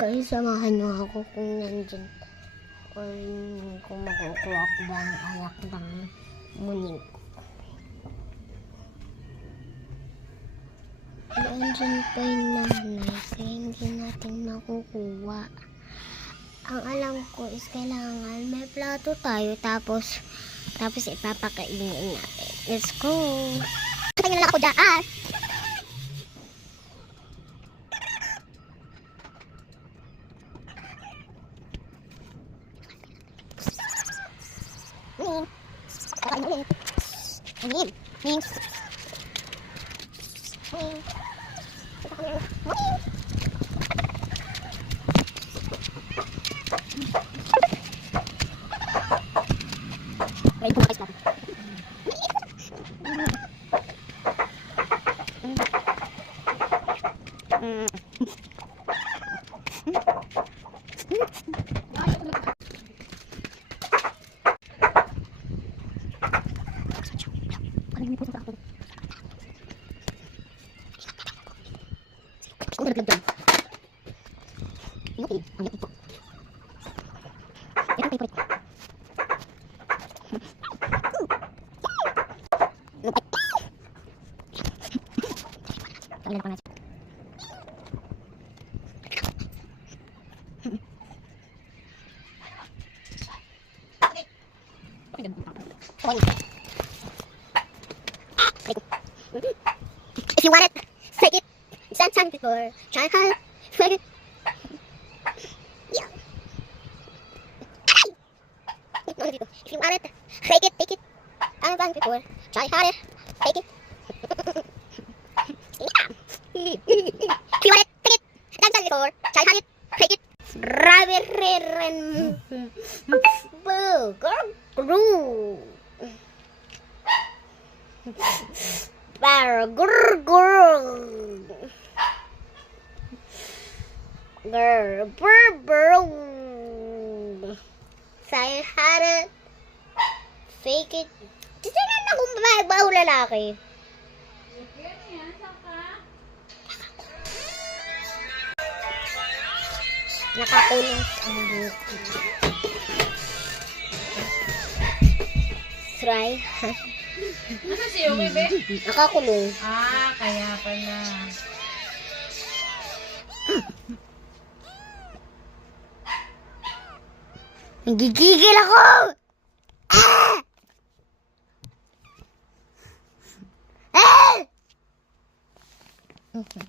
Kaya samahan niyo ako kung nandyan or kung makukuha ko ba ang anak ng muning ko. Nandyan pa yung nanay kaya hindi natin makukuha. Ang alam ko is kailangan may plato tayo tapos ipapakainin natin. Let's go! Kaya na lang ako dyan! If you want it, take it. It's that time before. Try hard, take it. Yeah. If you want it, take it, take it. I've done before. Try harder, take it. If you want it, take it. I've done before. Try harder, take it. Strawberry burger glue. Say had it. Fake it. Titignan na kung babae ba o lalaki. Nakakulong ang buko. Try. Ano siya, okay, be? Nakakulong. Ah, kaya pala. Nagigigil ako! Ah! Ah! Okay.